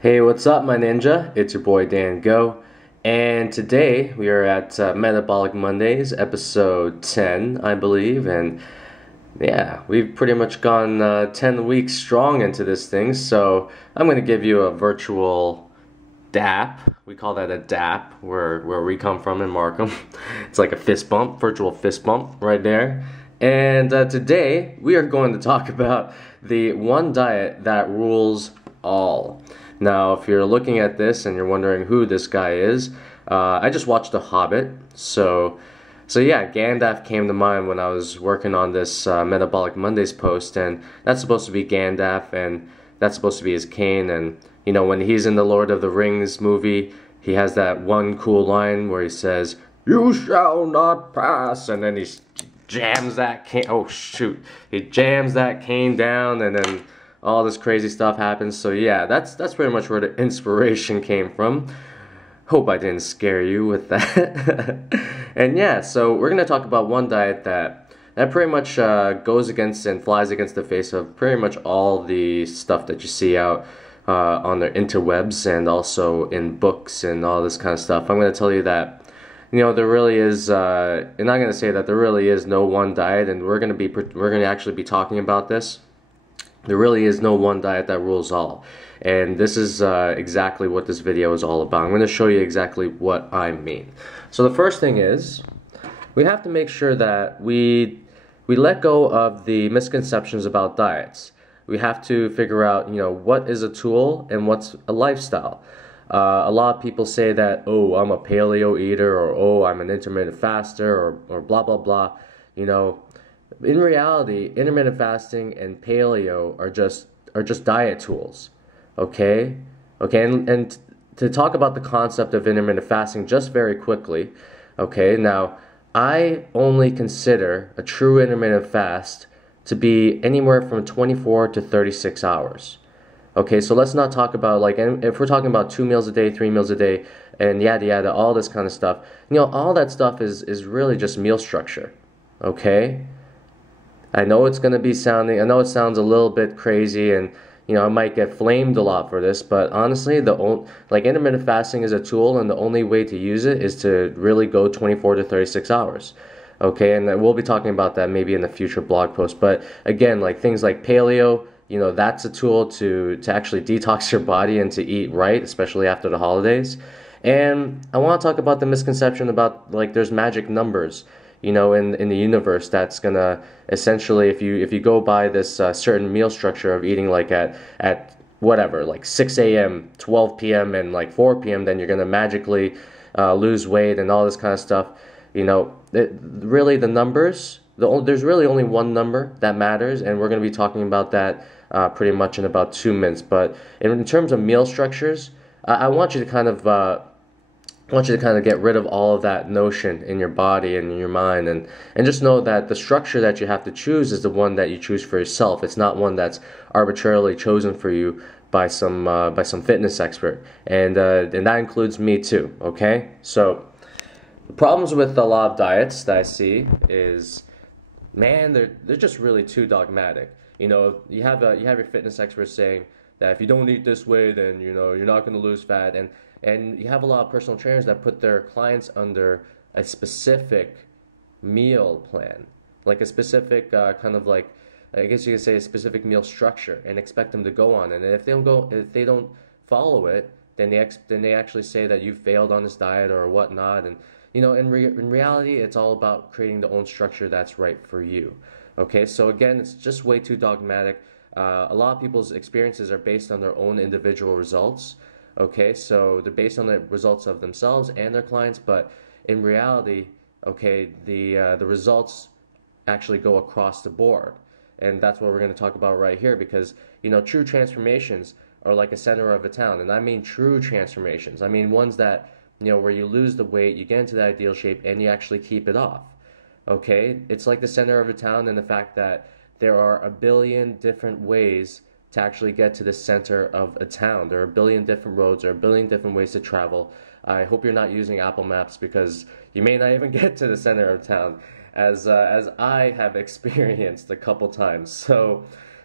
Hey, what's up, my ninja? It's your boy Dan Go, and today we are at Metabolic Mondays, episode 10, I believe, and yeah, we've pretty much gone 10 weeks strong into this thing, so I'm going to give you a virtual DAP. We call that a DAP, where we come from in Markham. It's like a fist bump, virtual fist bump right there. And today we are going to talk about the one diet that rules all. Now, if you're looking at this and you're wondering who this guy is, I just watched The Hobbit, so yeah, Gandalf came to mind when I was working on this Metabolic Mondays post, and that's supposed to be Gandalf, and that's supposed to be his cane, and you know, when he's in the Lord of the Rings movie, he has that one cool line where he says, "You shall not pass," and then he jams that cane. Oh shoot! He jams that cane down, and then all this crazy stuff happens. So yeah, that's pretty much where the inspiration came from. Hope I didn't scare you with that. And yeah, so we're gonna talk about one diet that pretty much goes against and flies against the face of pretty much all the stuff that you see out on the interwebs and also in books and all this kind of stuff. I'm gonna tell you that there really is, and I'm gonna say that there really is no one diet, and we're gonna actually be talking about this. There really is no one diet that rules all. And this is exactly what this video is all about. I'm going to show you exactly what I mean. So the first thing is, we have to make sure that we let go of the misconceptions about diets. We have to figure out, what is a tool and what's a lifestyle. A lot of people say that, oh, I'm a paleo eater, or oh, I'm an intermittent faster, or blah, blah, blah. In reality, intermittent fasting and paleo are just diet tools. Okay? Okay, and to talk about the concept of intermittent fasting just very quickly, okay, now I only consider a true intermittent fast to be anywhere from 24 to 36 hours. Okay, so let's not talk about, like, if we're talking about 2 meals a day, 3 meals a day, and yada yada, all this kind of stuff, all that stuff is really just meal structure. Okay? I know it sounds a little bit crazy, and I might get flamed a lot for this, but honestly, intermittent fasting is a tool, and the only way to use it is to really go 24 to 36 hours. Okay, and we'll be talking about that maybe in the future blog post. But again, like things like paleo, that's a tool to actually detox your body and to eat right, especially after the holidays. And I want to talk about the misconception about, like, there's magic numbers in the universe that's gonna essentially, if you go by this certain meal structure of eating like at whatever, like 6 a.m., 12 p.m., and like 4 p.m., then you're gonna magically lose weight and all this kind of stuff. Really the numbers, there's really only one number that matters, and we're gonna be talking about that pretty much in about 2 minutes. But in terms of meal structures, I want you to kind of get rid of all of that notion in your body and in your mind, and just know that the structure that you have to choose is the one that you choose for yourself. It's not one that's arbitrarily chosen for you by some fitness expert, and that includes me too. Okay, so the problems with a lot of diets that I see is, man, they're just really too dogmatic. You have your fitness experts saying that if you don't eat this way, then you're not going to lose fat, and you have a lot of personal trainers that put their clients under a specific meal plan, like a specific kind of, like, I guess you could say, a specific meal structure, and expect them to go on it. And if they don't follow it, then they actually say that you failed on this diet or whatnot. And in reality, it's all about creating the own structure that's right for you. Okay, so again, it's just way too dogmatic. A lot of people's experiences are based on their own individual results. Okay, so they're based on the results of themselves and their clients, but in reality, okay, the results actually go across the board, and that's what we're going to talk about right here, because true transformations are like a center of a town, and I mean true transformations. I mean ones that where you lose the weight, you get into the ideal shape, and you actually keep it off. Okay, it's like the center of a town, and the fact that there are a billion different ways to actually get to the center of a town. There are a billion different roads, there are a billion different ways to travel. I hope you're not using Apple Maps, because you may not even get to the center of town, as I have experienced a couple times. So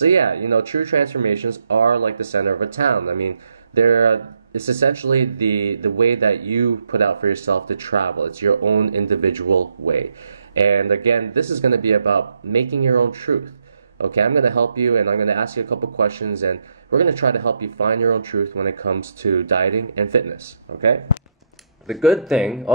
yeah, true transformations are like the center of a town. I mean, it's essentially the way that you put out for yourself to travel. It's your own individual way. And again, this is going to be about making your own truth. Okay, I'm going to help you, and I'm going to ask you a couple questions, and we're going to try to help you find your own truth when it comes to dieting and fitness. Okay? The good thing,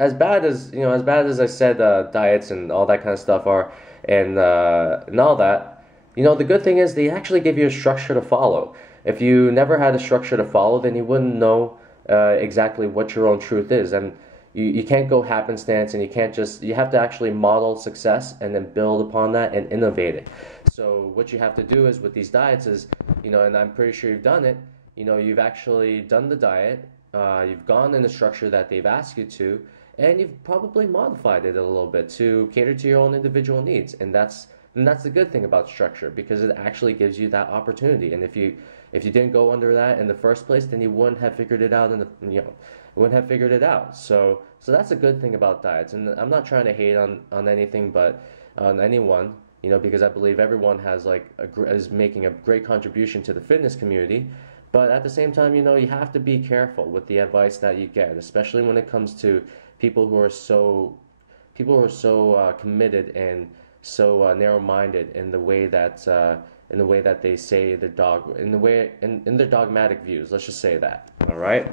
as bad as I said, diets and all that kind of stuff are, and all that, the good thing is they actually give you a structure to follow. If you never had a structure to follow, then you wouldn't know exactly what your own truth is, and you can't go happenstance, and you have to actually model success and then build upon that and innovate it. So what you have to do is with these diets is, and I'm pretty sure you've done it, you've actually done the diet. You've gone in the structure that they've asked you to, and you've probably modified it a little bit to cater to your own individual needs. And that's the good thing about structure, because it actually gives you that opportunity. And if you didn't go under that in the first place, then you wouldn't have figured it out wouldn't have figured it out. So that's a good thing about diets. And I'm not trying to hate on anything, but on anyone, because I believe everyone is making a great contribution to the fitness community. But at the same time, you have to be careful with the advice that you get, especially when it comes to people who are so committed and so narrow-minded in the way that they say in their dogmatic views. Let's just say that. All right.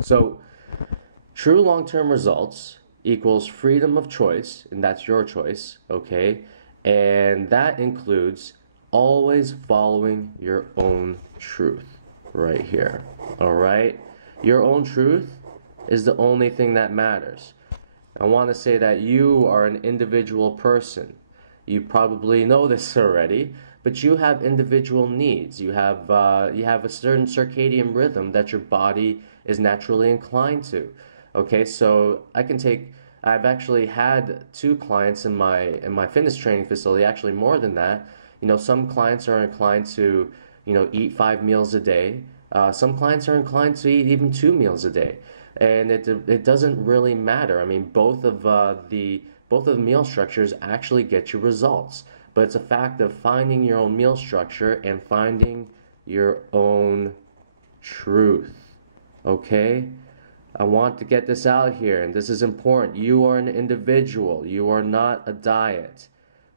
So, true long-term results equals freedom of choice, and that's your choice. Okay, and that includes always following your own truth. Right here. All right? Your own truth is the only thing that matters. I want to say that you are an individual person. You probably know this already, but you have individual needs. You have a certain circadian rhythm that your body is naturally inclined to. Okay? So I've actually had 2 clients in my fitness training facility, actually more than that. Some clients are inclined to eat 5 meals a day. Some clients are inclined to eat even 2 meals a day, and it doesn't really matter. I mean, both of the meal structures actually get you results, but it's a fact of finding your own meal structure and finding your own truth. Okay, I want to get this out here, and this is important. You are an individual. You are not a diet.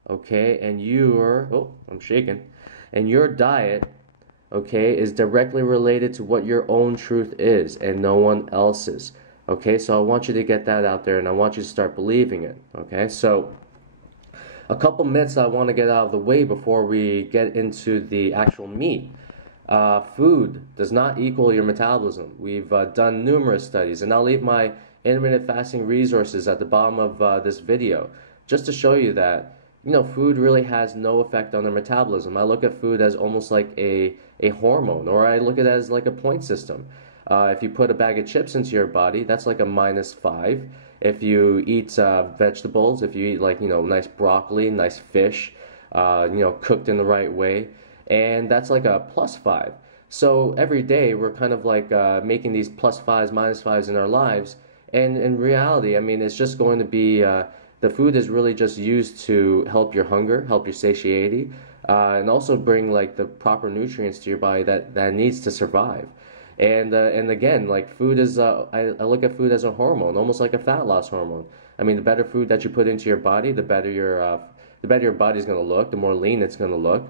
Okay, and I'm shaking. And your diet, okay, is directly related to what your own truth is and no one else's. Okay, so I want you to get that out there, and I want you to start believing it. Okay, so a couple myths I want to get out of the way before we get into the actual meat. Food does not equal your metabolism. We've done numerous studies, and I'll leave my intermittent fasting resources at the bottom of this video just to show you that food really has no effect on our metabolism. I look at food as almost like a hormone, or I look at it as like a point system. If you put a bag of chips into your body, that's like a -5. If you eat vegetables, if you eat nice broccoli, nice fish, cooked in the right way, and that's like a +5. So every day we're kind of making these +5s, -5s in our lives, and in reality, I mean, it's just going to be the food is really just used to help your hunger, help your satiety, and also bring the proper nutrients to your body that needs to survive. And again, food is I look at food as a hormone, almost like a fat loss hormone. I mean, the better food that you put into your body, the better your body's going to look, the more lean it's going to look,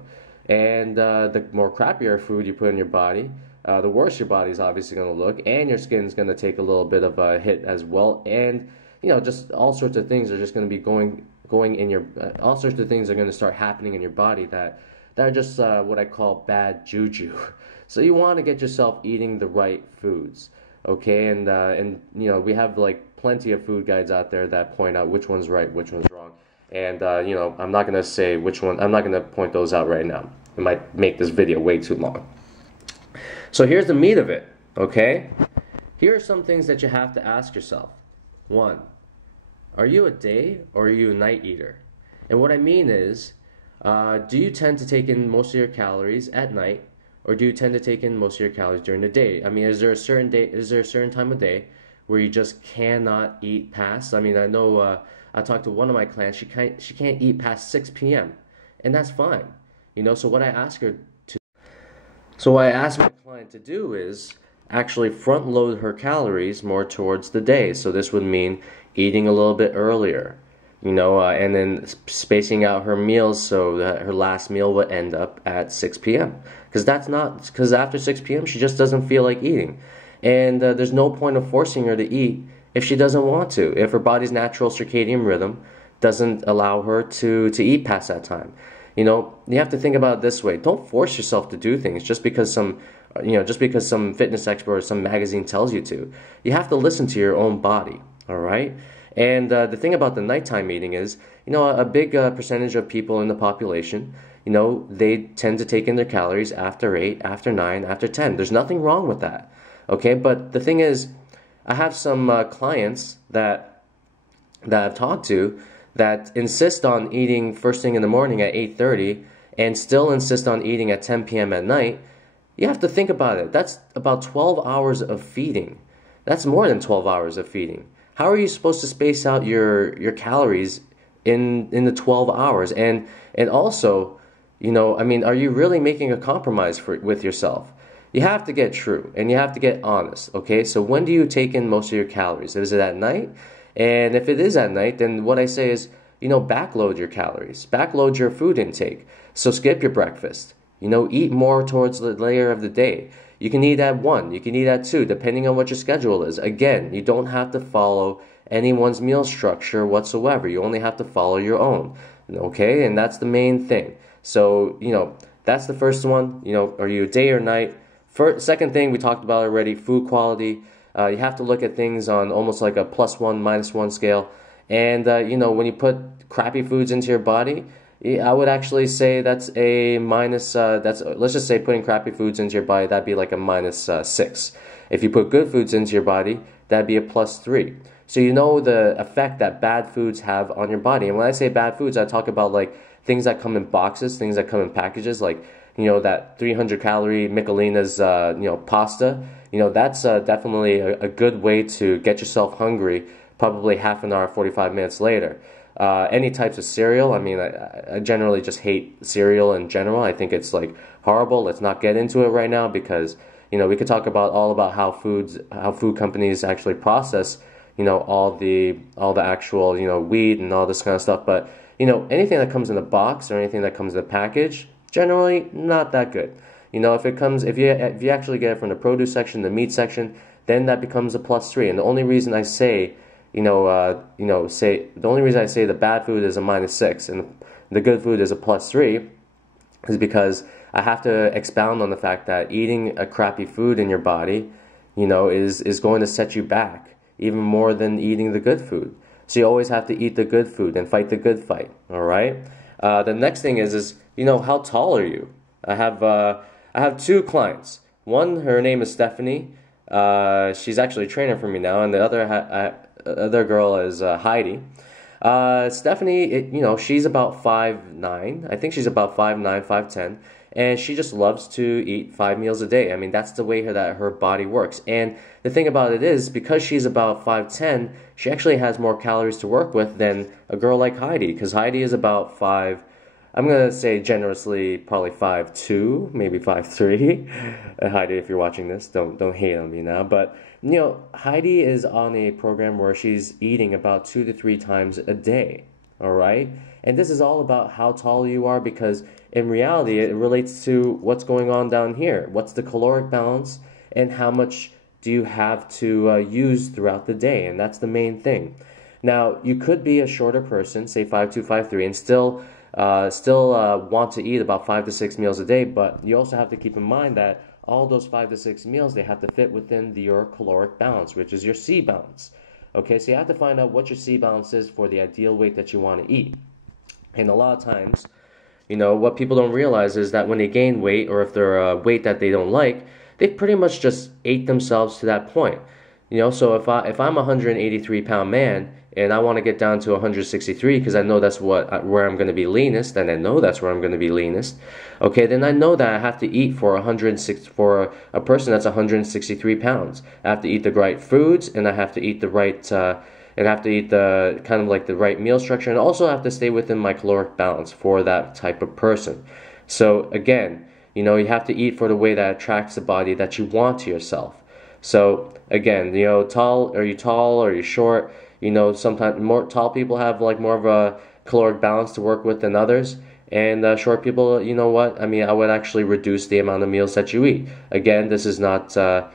and the more crappier food you put in your body, the worse your body's obviously going to look, and your skin's going to take a little bit of a hit as well, and just all sorts of things are just going to be going in your all sorts of things are going to start happening in your body that are just what I call bad juju. So you want to get yourself eating the right foods, okay? And we have plenty of food guides out there that point out which one's right, which one's wrong. And I'm not going to say which one. I'm not going to point those out right now. It might make this video way too long. So here's the meat of it, okay? Here are some things that you have to ask yourself. 1, are you a day or are you a night eater? And what I mean is, do you tend to take in most of your calories at night, or do you tend to take in most of your calories during the day? I mean, is there a certain time of day where you just cannot eat past? I mean, I know I talked to one of my clients, she can't eat past 6 p.m. and that's fine. So what I ask her So what I ask my client to do is actually front load her calories more towards the day. So this would mean eating a little bit earlier, and then spacing out her meals so that her last meal would end up at 6 p.m. Because after 6 p.m. she just doesn't feel like eating. And there's no point of forcing her to eat if she doesn't want to, if her body's natural circadian rhythm doesn't allow her to eat past that time. You have to think about it this way. Don't force yourself to do things just because some fitness expert or some magazine tells you to. You have to listen to your own body, all right? And the thing about the nighttime eating is, a big percentage of people in the population, they tend to take in their calories after 8, after 9, after 10. There's nothing wrong with that, okay? But the thing is, I have some clients that I've talked to that insist on eating first thing in the morning at 8:30 and still insist on eating at 10 p.m. at night. You have to think about it. That's about 12 hours of feeding. That's more than 12 hours of feeding. How are you supposed to space out your calories in the 12 hours? And also, are you really making a compromise with yourself? You have to get true and you have to get honest, okay? So when do you take in most of your calories? Is it at night? And if it is at night, then what I say is, backload your calories, backload your food intake. So skip your breakfast, eat more towards the later of the day. You can eat at 1, you can eat at 2, depending on what your schedule is. Again, you don't have to follow anyone's meal structure whatsoever. You only have to follow your own, okay? And that's the main thing. So, that's the first one, are you day or night? Second thing we talked about already, food quality. You have to look at things on almost like a +1, -1 scale. And, when you put crappy foods into your body, I would actually say that's a minus, let's just say putting crappy foods into your body, that'd be like a -6. If you put good foods into your body, that'd be a +3. So you know the effect that bad foods have on your body. And when I say bad foods, I talk about like things that come in boxes, things that come in packages, like, that 300 calorie Michelina's, pasta. That's definitely a good way to get yourself hungry, probably half an hour, 45 minutes later. Any types of cereal, I generally just hate cereal in general. I think it's like horrible. Let's not get into it right now because, we could talk about how food companies actually process, all the actual, wheat and all this kind of stuff. But, anything that comes in a box or anything that comes in a package, generally not that good. If you actually get it from the produce section, the meat section, then that becomes a +3. And the only reason I say, the only reason I say the bad food is a -6 and the good food is a +3 is because I have to expound on the fact that eating a crappy food in your body, is going to set you back even more than eating the good food. So you always have to eat the good food and fight the good fight. All right. The next thing is how tall are you? I have 2 clients. One, her name is Stephanie. She's actually a trainer for me now, and the other girl is Heidi. Stephanie, she's about 5'9". I think she's about 5'9", 5'10", and she just loves to eat 5 meals a day. That's the way that her body works. And the thing about it is, because she's about 5'10", she actually has more calories to work with than a girl like Heidi, because Heidi is about I'm going to say generously, probably 5'2", maybe 5'3". Heidi, if you're watching this, don't hate on me now. But, Heidi is on a program where she's eating about 2 to 3 times a day, all right? And this is all about how tall you are because, in reality, it relates to what's going on down here. What's the caloric balance and how much do you have to use throughout the day? And that's the main thing. Now, you could be a shorter person, say 5'2", 5'3", and still want to eat about 5 to 6 meals a day, but you also have to keep in mind that all those 5 to 6 meals, they have to fit within your caloric balance, which is your C balance. Okay, so you have to find out what your C balance is for the ideal weight that you want to eat. And a lot of times, what people don't realize is that when they gain weight, or if they're a weight that they don't like, they pretty much just ate themselves to that point. So if I'm a 183-pound man and I want to get down to 163 because I know that's where I'm going to be leanest, and I know that's where I'm going to be leanest, okay, then I know that I have to eat for a person that's 163 pounds. I have to eat the right foods, and I have to eat the right the kind of like the right meal structure, and also have to stay within my caloric balance for that type of person. So again, You know, you have to eat for the way that attracts the body that you want to yourself. So again, you know, tall, are you tall, are you short? You know, sometimes more tall people have like more of a caloric balance to work with than others. And short people, you know what? I mean, I would actually reduce the amount of meals that you eat. Again, this is not, I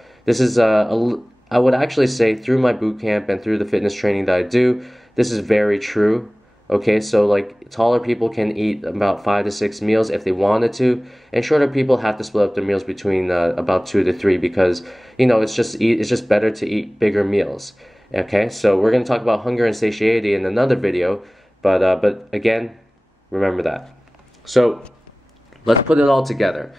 would actually say through my boot camp and through the fitness training that I do, this is very true. Okay, so like taller people can eat about 5 to 6 meals if they wanted to, and shorter people have to split up their meals between about 2 to 3 because you know it's just better to eat bigger meals. Okay, so we're gonna talk about hunger and satiety in another video, but again, remember that. So let's put it all together.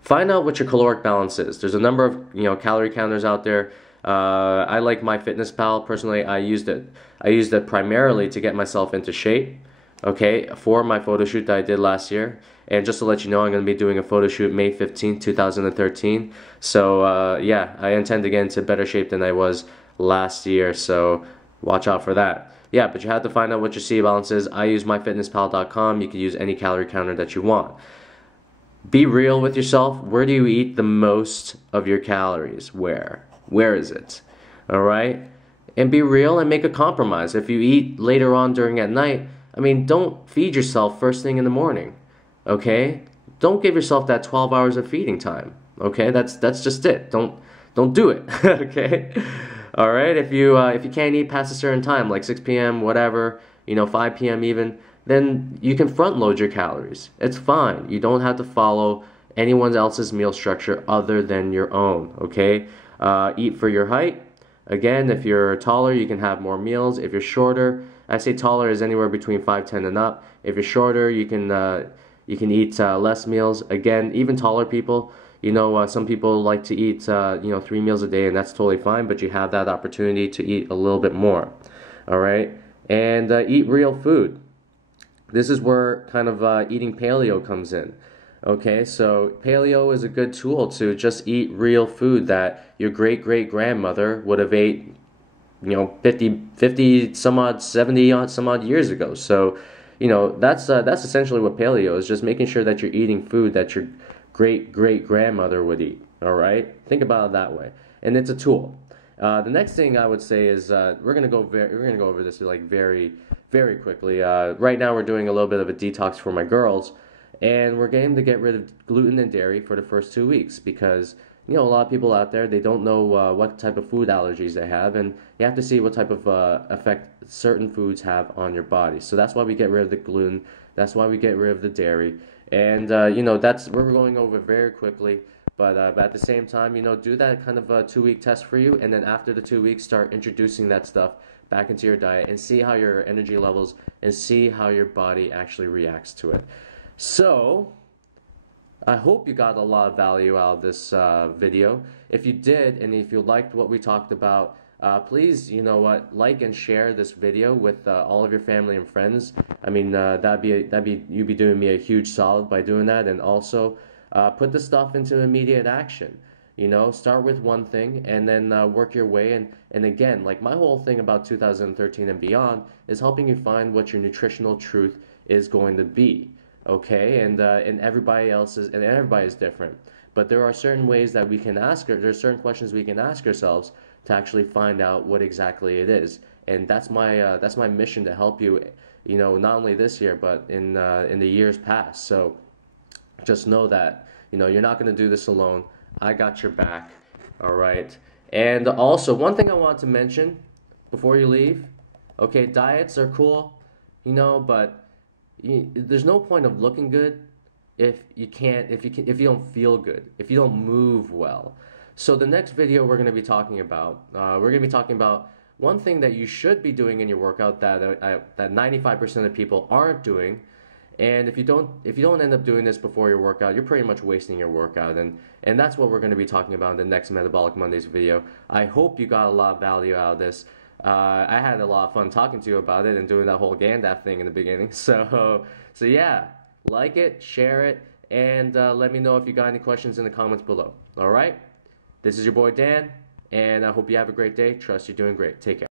Find out what your caloric balance is. There's a number of calorie counters out there. I like MyFitnessPal. Personally, I used it primarily to get myself into shape. Okay, for my photo shoot that I did last year. And just to let you know, I'm going to be doing a photo shoot May 15th, 2013. So yeah, I intend to get into better shape than I was last year. So watch out for that. Yeah, but you have to find out what your C balance is. I use MyFitnessPal.com. You can use any calorie counter that you want. Be real with yourself. Where do you eat the most of your calories? Where? Where is it? All right? And be real and make a compromise. If you eat later on during at night, I mean, don't feed yourself first thing in the morning. Okay? Don't give yourself that 12 hours of feeding time. Okay? That's just it. Don't do it. Okay? All right? If you can't eat past a certain time, like 6 p.m., whatever, 5 p.m. even, then you can front load your calories. It's fine. You don't have to follow anyone else's meal structure other than your own, okay? Eat for your height. Again, if you're taller, you can have more meals. If you're shorter, I say taller is anywhere between 5'10" and up. If you're shorter, you can eat less meals. Again, even taller people, some people like to eat 3 meals a day, and that's totally fine, but you have that opportunity to eat a little bit more, all right? And eat real food. This is where kind of eating paleo comes in. Okay, so paleo is a good tool to just eat real food that your great-great-grandmother would have ate, 50 some odd, 70 some odd years ago. So, that's essentially what paleo is, just making sure that you're eating food that your great-great-grandmother would eat. All right, think about it that way, and it's a tool. The next thing I would say is we're gonna go over this like very quickly. Right now we're doing a little bit of a detox for my girls, and we're going to get rid of gluten and dairy for the first 2 weeks because a lot of people out there, they don't know what type of food allergies they have, and you have to see what type of effect certain foods have on your body. So that's why we get rid of the gluten. That's why we get rid of the dairy, and that's we're going over very quickly. But at the same time, do that kind of a 2-week test for you, and then after the 2 weeks, start introducing that stuff back into your diet and see how your energy levels and see how your body actually reacts to it. So, I hope you got a lot of value out of this video. If you did, and if you liked what we talked about, please, like and share this video with all of your family and friends. I mean, you'd be doing me a huge solid by doing that, and also put the stuff into immediate action. Start with one thing and then work your way. And again, like my whole thing about 2013 and beyond is helping you find what your nutritional truth is going to be. Okay, and everybody is different. But there are certain ways that we can ask, there's certain questions we can ask ourselves to actually find out what exactly it is. And that's my mission to help you, not only this year but in the years past. So just know that you're not going to do this alone. I got your back. All right. And also, one thing I want to mention before you leave. Okay, diets are cool, but there's no point of looking good if you don't feel good, if you don't move well. So the next video we're going to be talking about, one thing that you should be doing in your workout that 95% of people aren't doing. And if you don't end up doing this before your workout, you're pretty much wasting your workout, and that's what we're going to be talking about in the next Metabolic Mondays video. I hope you got a lot of value out of this. I had a lot of fun talking to you about it and doing that whole Gandalf thing in the beginning. So yeah, like it, share it, and let me know if you got any questions in the comments below. All right, this is your boy Dan, and I hope you have a great day. Trust you're doing great. Take care.